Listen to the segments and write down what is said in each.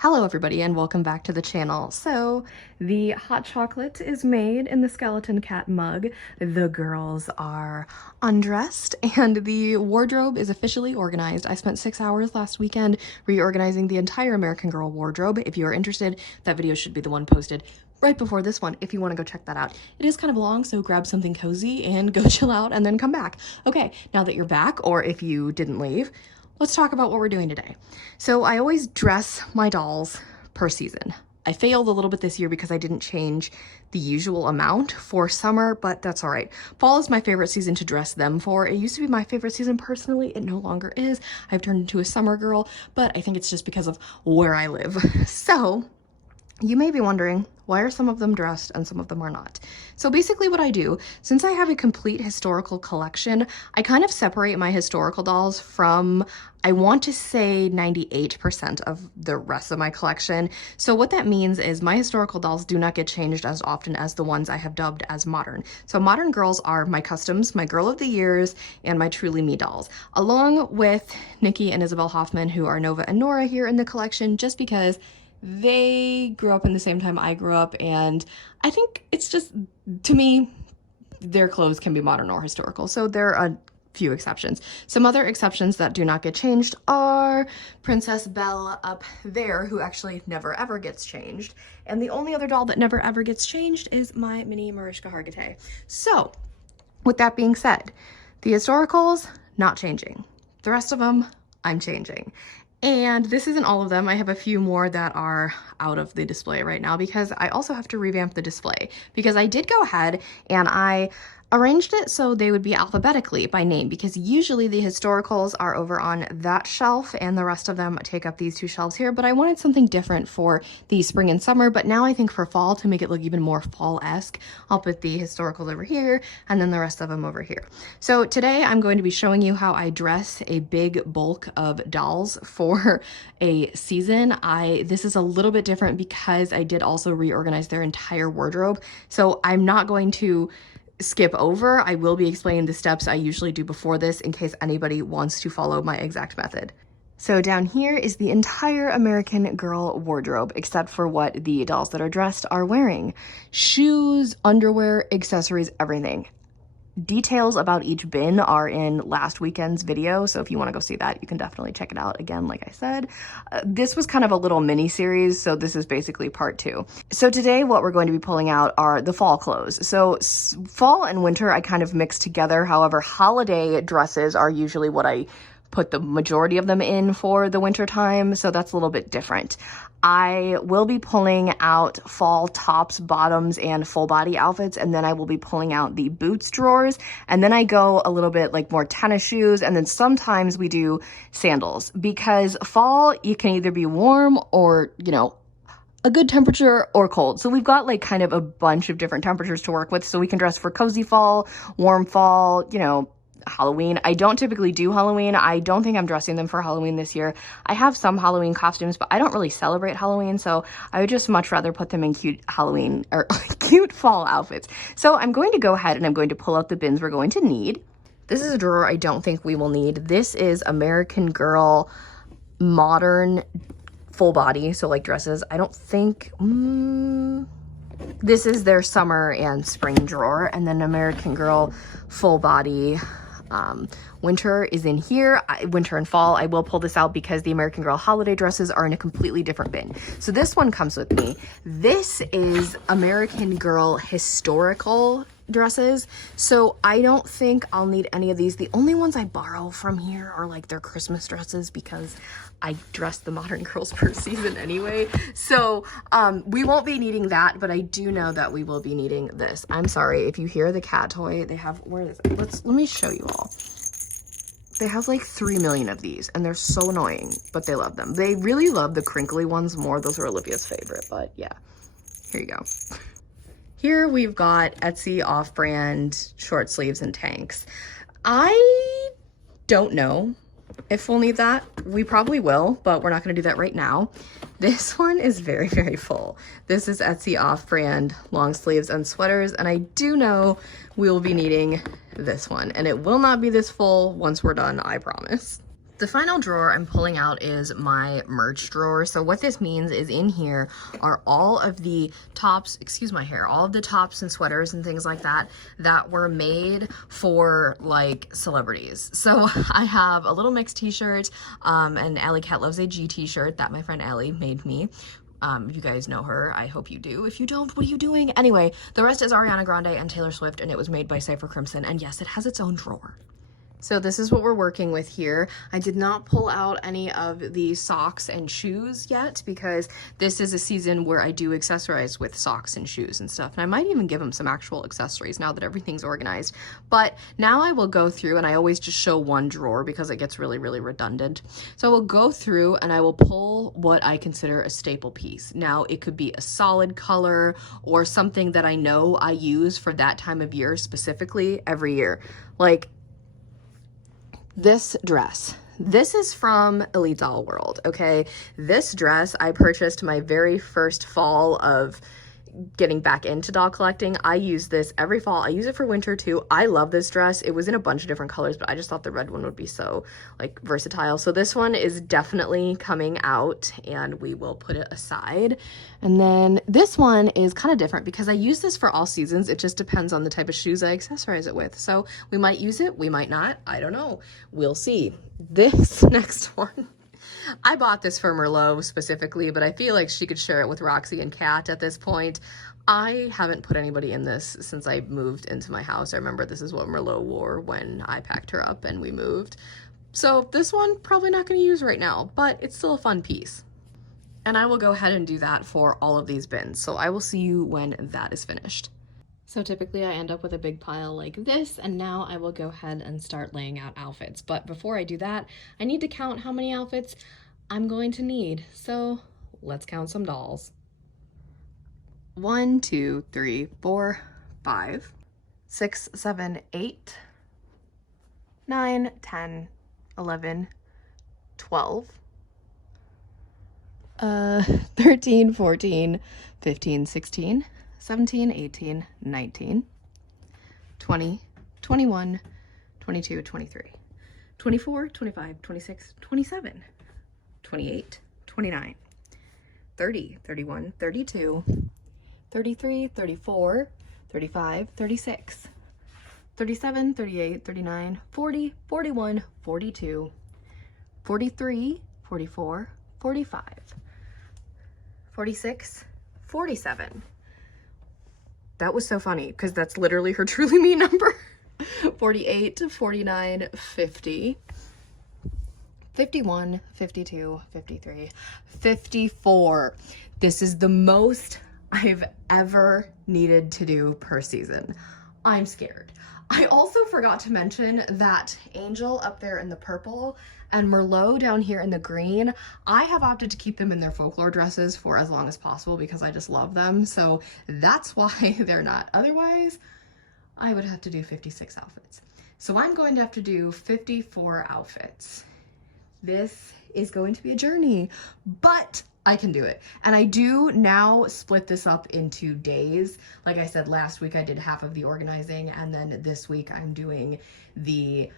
Hello everybody and welcome back to the channel. So the hot chocolate is made in the skeleton cat mug. The girls are undressed and the wardrobe is officially organized. I spent 6 hours last weekend reorganizing the entire American Girl wardrobe. If you are interested, that video should be the one posted right before this one if you want to go check that out. It is kind of long, so grab something cozy and go chill out and then come back. Okay, now that you're back, or if you didn't leave, let's talk about what we're doing today. So I always dress my dolls per season. I failed a little bit this year because I didn't change the usual amount for summer, but that's all right. Fall is my favorite season to dress them for. It used to be my favorite season personally. It no longer is. I've turned into a summer girl, but I think it's just because of where I live. So you may be wondering, why are some of them dressed and some of them are not? So basically what I do, since I have a complete historical collection, I kind of separate my historical dolls from, I want to say 98% of the rest of my collection. So what that means is my historical dolls do not get changed as often as the ones I have dubbed as modern. So modern girls are my customs, my girl of the years, and my truly me dolls, along with Nikki and Isabel Hoffman, who are Nova and Nora here in the collection, just because they grew up in the same time I grew up, and I think it's just, to me, their clothes can be modern or historical. So there are a few exceptions. Some other exceptions that do not get changed are Princess Belle up there, who actually never ever gets changed. And the only other doll that never ever gets changed is my mini Mariska Hargitay. So with that being said, the historicals, not changing. The rest of them, I'm changing. And this isn't all of them. I have a few more that are out of the display right now because I also have to revamp the display, because I did go ahead and I arranged it so they would be alphabetically by name, because usually the historicals are over on that shelf and the rest of them take up these two shelves here, but I wanted something different for the spring and summer. But now I think for fall, to make it look even more fall-esque, I'll put the historicals over here and then the rest of them over here. So today I'm going to be showing you how I dress a big bulk of dolls for a season. This is a little bit different because I did also reorganize their entire wardrobe. So I'm not going to skip over. I will be explaining the steps I usually do before this in case anybody wants to follow my exact method. So down here is the entire American Girl wardrobe, except for what the dolls that are dressed are wearing. Shoes, underwear, accessories, everything. Details about each bin are in last weekend's video, so if you want to go see that, you can definitely check it out. Again, like I said, this was kind of a little mini series, so this is basically part 2. So today what we're going to be pulling out are the fall clothes. So fall and winter I kind of mix together. However, holiday dresses are usually what I put the majority of them in for the winter time, so that's a little bit different. I will be pulling out fall tops, bottoms, and full body outfits, and then I will be pulling out the boots drawers, and then I go a little bit like more tennis shoes, and then sometimes we do sandals, because fall, you can either be warm or, you know, a good temperature or cold. So we've got like kind of a bunch of different temperatures to work with, so we can dress for cozy fall, warm fall, you know, Halloween. I don't typically do Halloween. I don't think I'm dressing them for Halloween this year. I have some Halloween costumes, but I don't really celebrate Halloween, so I would just much rather put them in cute Halloween or cute fall outfits. So I'm going to go ahead and I'm going to pull out the bins we're going to need. This is a drawer I don't think we will need. This is American Girl modern full body, so like dresses. I don't think this is their summer and spring drawer, and then American Girl full body winter is in here. Winter and fall, I will pull this out because the American Girl holiday dresses are in a completely different bin. So this one comes with me. This is American Girl historical dresses. So I don't think I'll need any of these. The only ones I borrow from here are like their Christmas dresses, because I dress the modern girls per season anyway. So we won't be needing that, but I do know that we will be needing this. I'm sorry if you hear the cat toy. They have, where is it? Let me show you all. They have like 3 million of these, and they're so annoying, but they love them. They really love the crinkly ones more. Those are Olivia's favorite, but yeah, here you go. Here we've got Etsy off-brand short sleeves and tanks. I don't know if we'll need that. We probably will, but we're not going to do that right now. This one is very, very full. This is Etsy off-brand long sleeves and sweaters, and I do know we will be needing this one, and it will not be this full once we're done, I promise. The final drawer I'm pulling out is my merch drawer. So what this means is in here are all of the tops, excuse my hair, all of the tops and sweaters and things like that that were made for like celebrities. So I have a Little Mix t-shirt, an Alley Cat Loves AG t-shirt that my friend Allie made me. You guys know her. I hope you do. If you don't, what are you doing? Anyway, the rest is Ariana Grande and Taylor Swift, and it was made by Cypher Crimson. And yes, it has its own drawer. So this is what we're working with here. I did not pull out any of the socks and shoes yet because this is a season where I do accessorize with socks and shoes and stuff. And I might even give them some actual accessories now that everything's organized. But now I will go through, and I always just show one drawer because it gets really, really redundant. So I will go through and I will pull what I consider a staple piece. Now it could be a solid color or something that I know I use for that time of year specifically every year. Like this dress. This is from Elite Doll World, okay? This dress I purchased my very first fall of getting back into doll collecting. I use this every fall. I use it for winter too. I love this dress. It was in a bunch of different colors, but I just thought the red one would be so like versatile. So this one is definitely coming out and we will put it aside. And then this one is kind of different because I use this for all seasons. It just depends on the type of shoes I accessorize it with. So we might use it, we might not. I don't know. We'll see. This next one, I bought this for Merlot specifically, but I feel like she could share it with Roxy and Kat at this point. I haven't put anybody in this since I moved into my house. I remember this is what Merlot wore when I packed her up and we moved. So this one, probably not going to use right now, but it's still a fun piece. And I will go ahead and do that for all of these bins. So I will see you when that is finished. So typically I end up with a big pile like this, and now I will go ahead and start laying out outfits. But before I do that, I need to count how many outfits I'm going to need. So let's count some dolls. 1, 2, 3, 4, 5, 6, 7, 8, 9, 10, 11, 12, 13, 14, 15, 16, 17, 18, 19, 20, 21, 22, 23, 24, 25, 26, 27, 28, 29, 30, 31, 32, 33, 34, 35, 36, 37, 38, 39, 40, 41, 42, 43, 44, 45, 46, 47. That was so funny because that's literally her truly me number. 48, 49, 50, 51, 52, 53, 54. This is the most I've ever needed to do per season. I'm scared. I also forgot to mention that Angel up there in the purple and Merlot down here in the green, I have opted to keep them in their folklore dresses for as long as possible because I just love them. So that's why they're not. Otherwise, I would have to do 56 outfits. So I'm going to have to do 54 outfits. This is going to be a journey, but I can do it. And I do now split this up into days. Like I said, last week I did half of the organizing, and then this week I'm doing the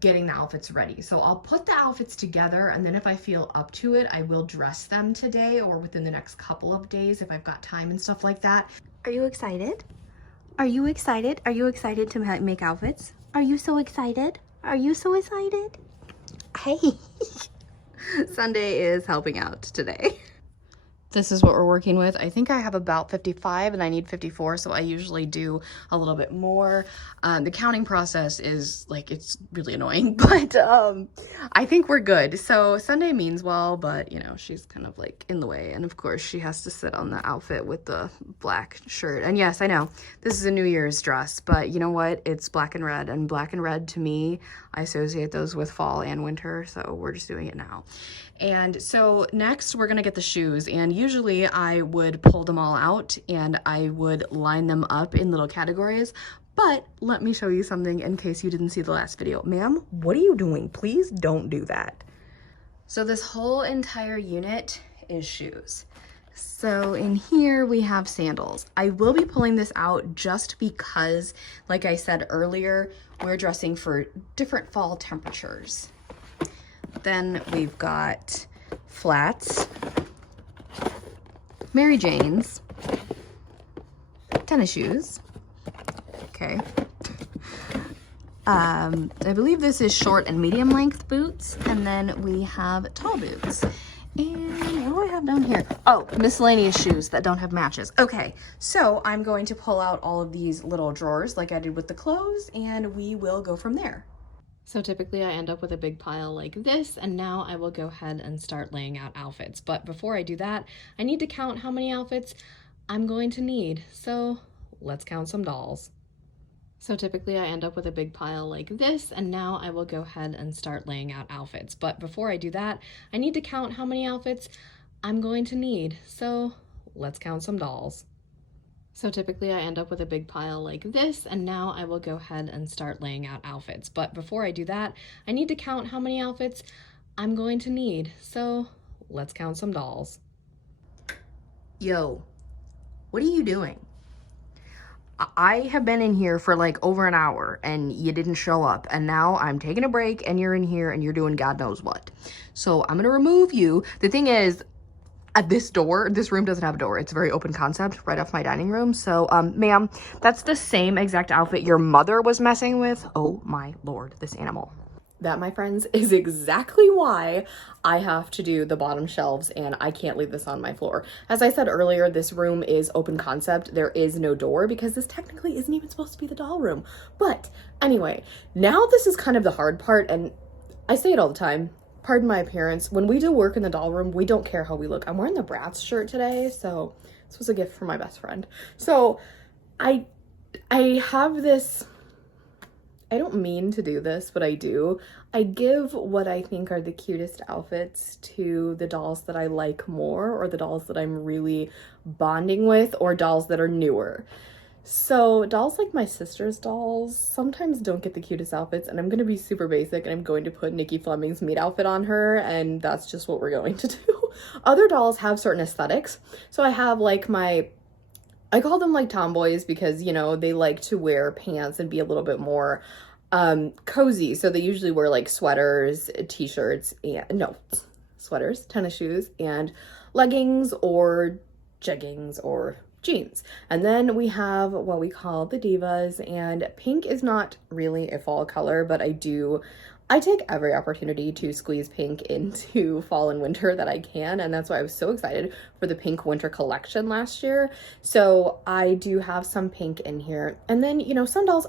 getting the outfits ready. So I'll put the outfits together, and then if I feel up to it, I will dress them today or within the next couple of days if I've got time and stuff like that. Are you excited? Are you excited? Are you excited to make outfits? Are you so excited? Are you so excited? Hey. Sunday is helping out today. This is what we're working with. I think I have about 55 and I need 54, so I usually do a little bit more. The counting process is like, it's really annoying, but I think we're good. So Sunday means well, but you know, she's kind of like in the way. And of course she has to sit on the outfit with the black shirt. And yes, I know this is a New Year's dress, but you know what? It's black and red to me, I associate those with fall and winter. So we're just doing it now. And so next we're gonna get the shoes, and usually I would pull them all out and I would line them up in little categories, but let me show you something in case you didn't see the last video. Ma'am, what are you doing? Please don't do that. So this whole entire unit is shoes. So in here we have sandals. I will be pulling this out just because, like I said earlier, we're dressing for different fall temperatures. Then we've got flats, Mary Jane's, tennis shoes. Okay. I believe this is short and medium length boots. And then we have tall boots. And what do I have down here? Oh, miscellaneous shoes that don't have matches. Okay, so I'm going to pull out all of these little drawers like I did with the clothes, and we will go from there. So typically I end up with a big pile like this, and now I will go ahead and start laying out outfits. But before I do that, I need to count how many outfits I'm going to need. So let's count some dolls. So typically I end up with a big pile like this, and now I will go ahead and start laying out outfits. But before I do that, I need to count how many outfits I'm going to need. So let's count some dolls. So typically I end up with a big pile like this, and now I will go ahead and start laying out outfits. But before I do that, I need to count how many outfits I'm going to need. So let's count some dolls. Yo, what are you doing? I have been in here for like over an hour and you didn't show up, and now I'm taking a break and you're in here and you're doing God knows what. So I'm gonna remove you. The thing is, at this room doesn't have a door. It's a very open concept right off my dining room. So ma'am, that's the same exact outfit your mother was messing with. Oh my Lord, this animal. That, my friends, is exactly why I have to do the bottom shelves and I can't leave this on my floor. As I said earlier, this room is open concept. There is no door because this technically isn't even supposed to be the doll room. But anyway, now this is kind of the hard part, and I say it all the time. Pardon my appearance. When we do work in the doll room, we don't care how we look. I'm wearing the Bratz shirt today, so this was a gift from my best friend. So I have this... I don't mean to do this, but I do. I give what I think are the cutest outfits to the dolls that I like more, or the dolls that I'm really bonding with, or dolls that are newer. So dolls like my sister's dolls sometimes don't get the cutest outfits, and I'm going to be super basic and I'm going to put Nikki Fleming's meat outfit on her, and that's just what we're going to do. Other dolls have certain aesthetics. So I have like I call them like tomboys because, you know, they like to wear pants and be a little bit more cozy. So they usually wear like sweaters, t-shirts, sweaters, tennis shoes, and leggings or jeggings or jeans. And then we have what we call the divas, and pink is not really a fall color, but I take every opportunity to squeeze pink into fall and winter that I can, and that's why I was so excited for the pink winter collection last year. So I do have some pink in here. And then, you know, some dolls,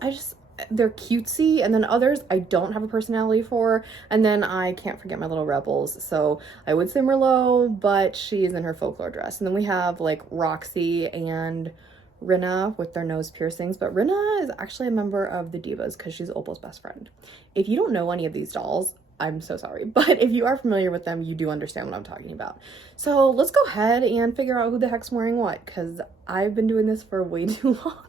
they're cutesy, and then others I don't have a personality for. And then I can't forget my little rebels. So I would say Merlot, but she's in her folklore dress. And then we have like Roxy and Rinna with their nose piercings, but Rinna is actually a member of the Divas because she's Opal's best friend. If you don't know any of these dolls, I'm so sorry, but if you are familiar with them, you do understand what I'm talking about. So let's go ahead and figure out who the heck's wearing what, because I've been doing this for way too long.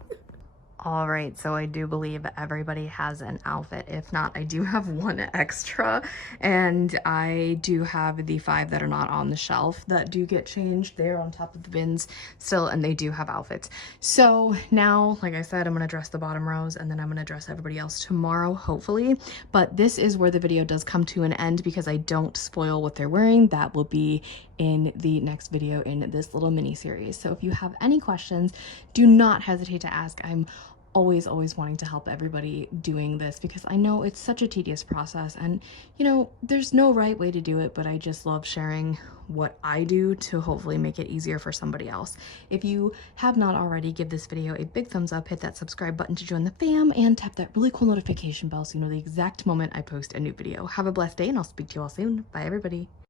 All right, so I do believe everybody has an outfit. If not, I do have one extra, and I do have the 5 that are not on the shelf that do get changed. They're on top of the bins still, and they do have outfits. So now, like I said, I'm gonna dress the bottom rows, and then I'm gonna dress everybody else tomorrow, hopefully. But this is where the video does come to an end because I don't spoil what they're wearing. That will be in the next video in this little mini series. So if you have any questions, do not hesitate to ask. I'm always wanting to help everybody doing this because I know it's such a tedious process, and you know, there's no right way to do it, but I just love sharing what I do to hopefully make it easier for somebody else. If you have not already, give this video a big thumbs up, hit that subscribe button to join the fam, and tap that really cool notification bell so you know the exact moment I post a new video. Have a blessed day, and I'll speak to you all soon. Bye everybody.